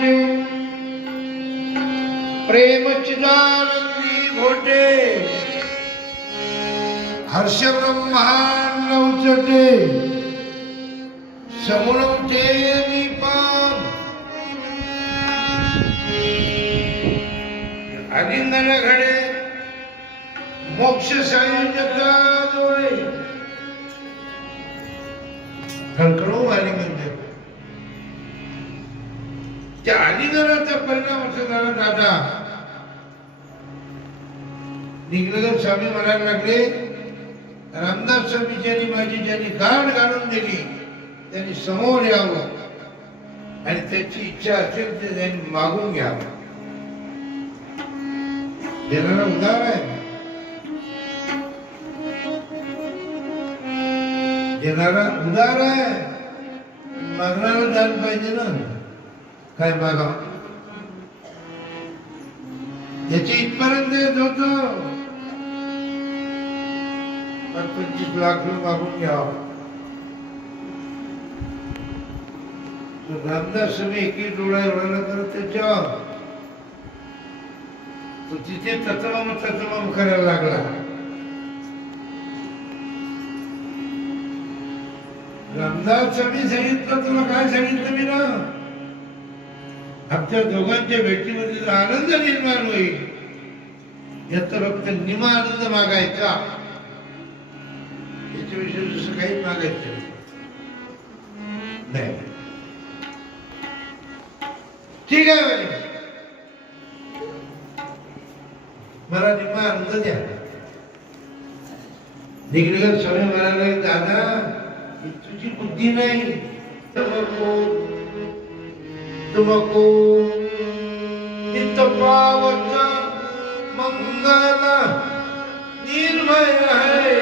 माझे प्रेम चिदानंदी घोटे। हर्ष ब्रह्मांड उचटे। समोरचे मी पान आलिंगन घडे। मोक्ष सायुज्यता जोडे खळखळू त्या आलिंगनाचा परिणाम असं झाला दादा. निघलं स्वामी म्हणायला लागले रामदास स्वामी माझी ज्यांनी गाठ घालून दिली त्यांनी समोर यावं. आणि त्याची इच्छा असेल तर त्यांनी मागून घ्यावं. देणारा उदार आहे. देणारा उदार आहे. मागणारा दान पाहिजे ना. काय बघा याची इथपर्यंत येत होत. पण पंचवीस लाख रुपये मागून घ्यावं. तो रामदास एकी डोळा एवढा करत त्याच्यावर. तो तिथे तत्वम तत्वम करायला लागला. रामदास स्वामी सांगितलं तुला काय सांगितलं मी ना? आमच्या दोघांच्या भेटीमध्ये जो आनंद निर्माण होईल याचा फक्त निमा आनंद मागायचा. याच्याविषयी दुसरं काही मागायचं नाही. ठीक आहे मला निम्मा आनंद द्या. निघडीकर स्वामी म्हणाले दादा तुझी बुद्धी नाही. तमको तुमको हित पावत मंगल निर्भय है